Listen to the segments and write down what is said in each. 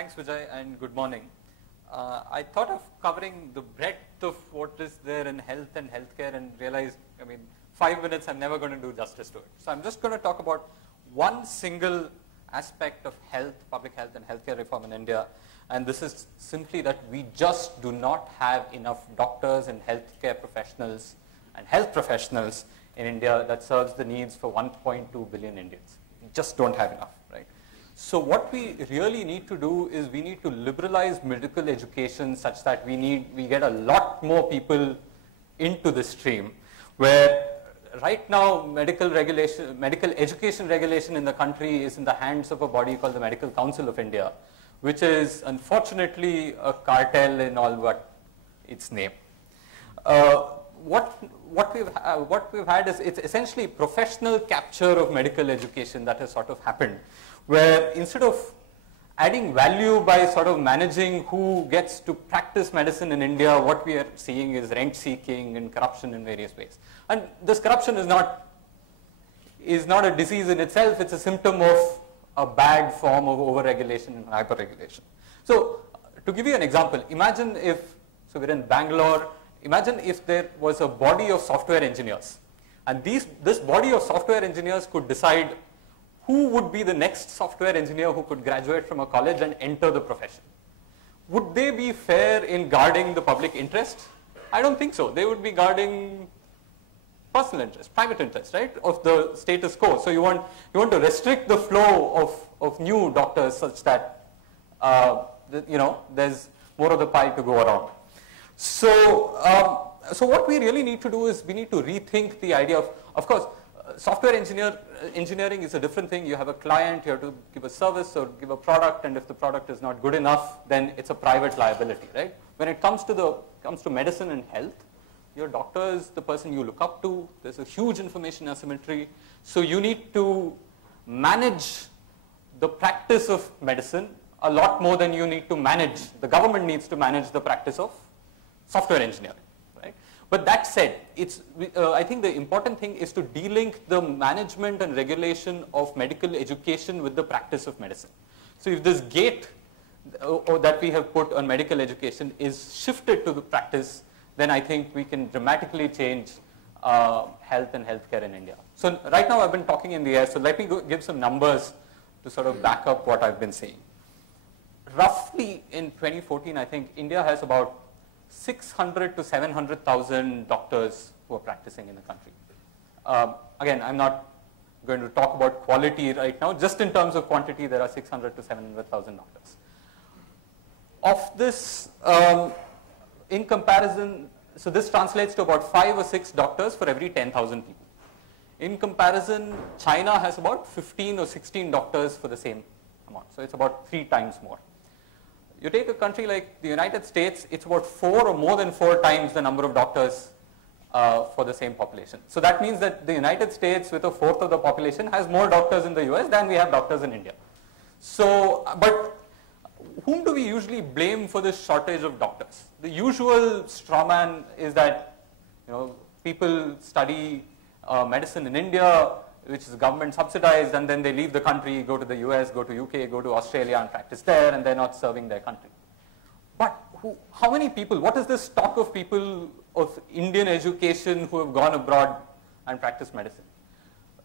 Thanks, Vijay, and good morning. I thought of covering the breadth of what is there in health and healthcare and realized, 5 minutes I'm never going to do justice to it. So I'm just going to talk about one single aspect of health, public health and healthcare reform in India. And this is simply that we just do not have enough doctors and healthcare professionals and health professionals in India that serves the needs for 1.2 billion Indians. We just don't have enough, right? So what we really need to do is we need to liberalize medical education such that we get a lot more people into the stream, where right now medical education regulation in the country is in the hands of a body called the Medical Council of India, which is unfortunately a cartel in all but its name. What we've had is it's essentially professional capture of medical education that has sort of happened, where instead of adding value by sort of managing who gets to practice medicine in India, what we are seeing is rent seeking and corruption in various ways. And this corruption is not a disease in itself, it's a symptom of a bad form of over-regulation and hyper-regulation. So to give you an example, imagine if, so we're in Bangalore, imagine if there was a body of software engineers, and this body of software engineers could decide who would be the next software engineer who could graduate from a college and enter the profession. Would they be fair in guarding the public interest? I don't think so. They would be guarding personal interest, private interest, right, of the status quo. So you want to restrict the flow of new doctors such that there's more of the pie to go around. So what we really need to do is we need to rethink the idea of course, software engineering is a different thing. You have a client, you have to give a service or give a product, and if the product is not good enough, then it's a private liability, right? When it comes to medicine and health, your doctor is the person you look up to. There's a huge information asymmetry. So you need to manage the practice of medicine a lot more than you need to manage. The government needs to manage the practice of software engineering. But that said, I think the important thing is to delink the management and regulation of medical education with the practice of medicine. So if this gate that we have put on medical education is shifted to the practice, then I think we can dramatically change health and healthcare in India. So right now I've been talking in the air, so let me give some numbers to sort of back up what I've been saying. Roughly in 2014, I think India has about 600 to 700,000 doctors who are practicing in the country. Again, I'm not going to talk about quality right now. Just in terms of quantity, there are 600 to 700,000 doctors. Of this, in comparison, so this translates to about 5 or 6 doctors for every 10,000 people. In comparison, China has about 15 or 16 doctors for the same amount. So it's about 3 times more. You take a country like the United States, it's about 4 or more than 4 times the number of doctors for the same population. So that means that the United States, with a fourth of the population, has more doctors in the US than we have doctors in India. So, but whom do we usually blame for this shortage of doctors? The usual straw man is that people study medicine in India, which is government subsidized, and then they leave the country, go to the US, go to UK, go to Australia and practice there, and they're not serving their country. But how many people, what is the stock of people of Indian education who have gone abroad and practiced medicine?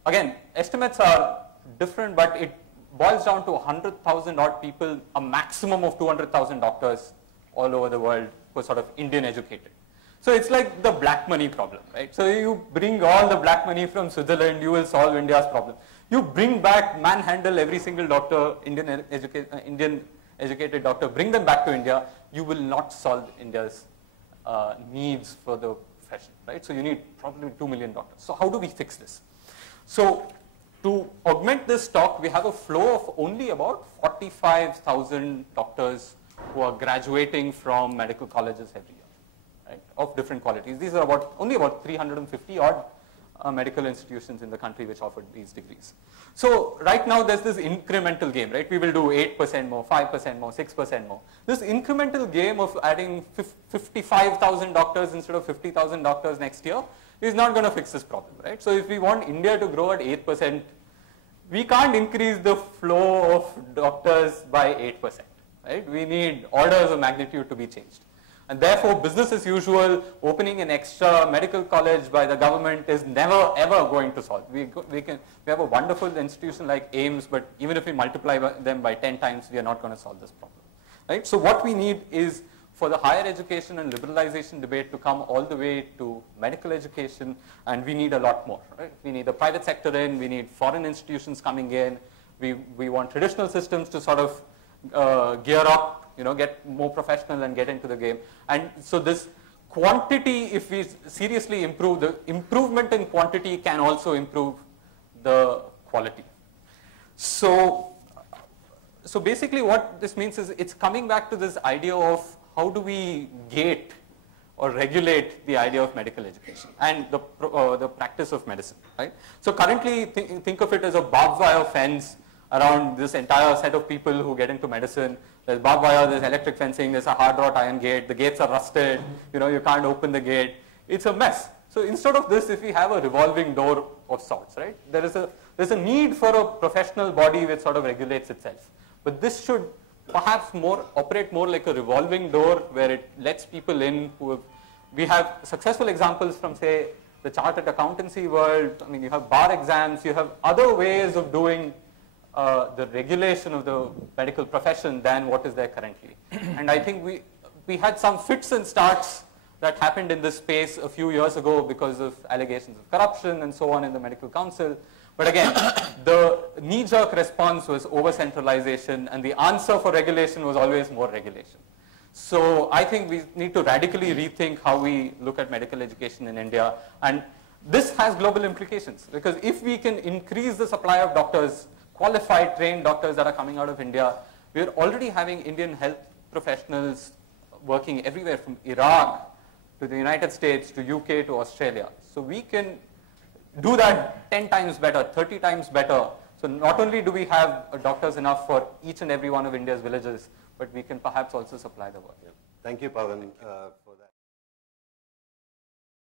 Again, estimates are different, but it boils down to 100,000 odd people, a maximum of 200,000 doctors all over the world who are sort of Indian educated. So it's like the black money problem, right? So you bring all the black money from Switzerland, you will solve India's problem. You bring back, manhandle every single doctor, Indian educated doctor, bring them back to India, you will not solve India's needs for the profession, right? So you need probably 2 million doctors. So how do we fix this? So to augment this stock, we have a flow of only about 45,000 doctors who are graduating from medical colleges every year. Right, of different qualities. These are only about 350 odd medical institutions in the country which offer these degrees. So right now there's this incremental game, right? We will do 8% more, 5% more, 6% more. This incremental game of adding 55,000 doctors instead of 50,000 doctors next year is not going to fix this problem, right? So if we want India to grow at 8%, we can't increase the flow of doctors by 8%. right? We need orders of magnitude to be changed. And therefore, business as usual, opening an extra medical college by the government is never ever going to solve. We have a wonderful institution like AIIMS, but even if we multiply them by 10 times, we are not going to solve this problem, right? So what we need is for the higher education and liberalization debate to come all the way to medical education, and we need a lot more, right? We need the private sector in, we need foreign institutions coming in, we want traditional systems to sort of gear up, get more professional and get into the game. And so this quantity, if we seriously improve, the improvement in quantity can also improve the quality. So basically what this means is it's coming back to this idea of how do we gate or regulate the idea of medical education and the practice of medicine, right? So currently think of it as a barbed wire fence around this entire set of people who get into medicine. There's barbed wire, there's electric fencing, there's a hard wrought iron gate, the gates are rusted, you can't open the gate. It's a mess. So instead of this, if we have a revolving door of sorts, right, there's a need for a professional body which sort of regulates itself. But this should perhaps operate more like a revolving door where it lets people in we have successful examples from, say, the chartered accountancy world. I mean, you have bar exams, you have other ways of doing the regulation of the medical profession than what is there currently. And I think we had some fits and starts that happened in this space a few years ago because of allegations of corruption and so on in the medical council. But again, the knee-jerk response was over-centralization, and the answer for regulation was always more regulation. So I think we need to radically rethink how we look at medical education in India. And this has global implications, because if we can increase the supply of doctors, qualified, trained doctors that are coming out of India, we're already having Indian health professionals working everywhere from Iraq to the United States to UK to Australia. So we can do that 10 times better, 30 times better. So not only do we have doctors enough for each and every one of India's villages, but we can perhaps also supply the work. Yeah. Thank you, Pavan.